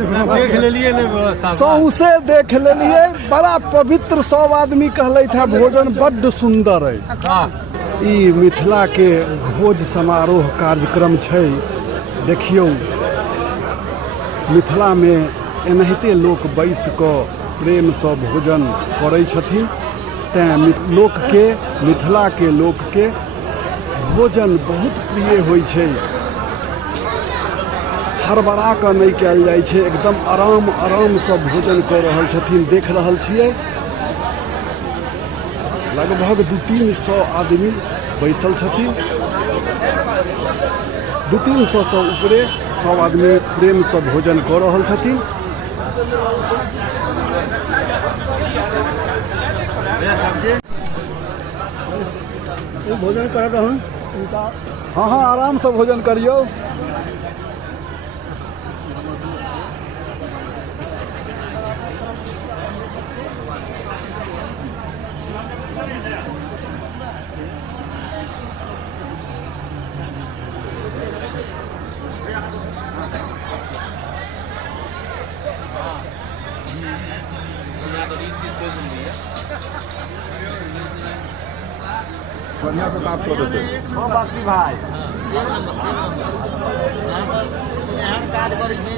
देख लेलिए ने व्यवस्था सौसे देख लेलिए। बड़ा पवित्र, सब आदमी कहले था भोजन बड्ड सुंदर है। ई मिथिला के भोज समारोह कार्यक्रम छै। देखियो मिथिला में एनाहिते लोक बैस कऽ प्रेम से भोजन करै छथिन। तैं मिथिला के लोक के भोजन बहुत प्रिय होइ छै। हड़बड़ा कऽ नहीं कयल जाइ छै, एकदम आराम से भोजन कऽ रहल छथिन। देख रहल छियै लगभग 200-300 आदमी बैसल छथिन। 200-300 से ऊपरे सब आदमी प्रेम से भोजन कऽ रहल छथिन। भोजन कर रहूँ। हाँ आराम से भोजन करियो। बढ़िया से बात कर देते बाकी भाई एहन काज करी जे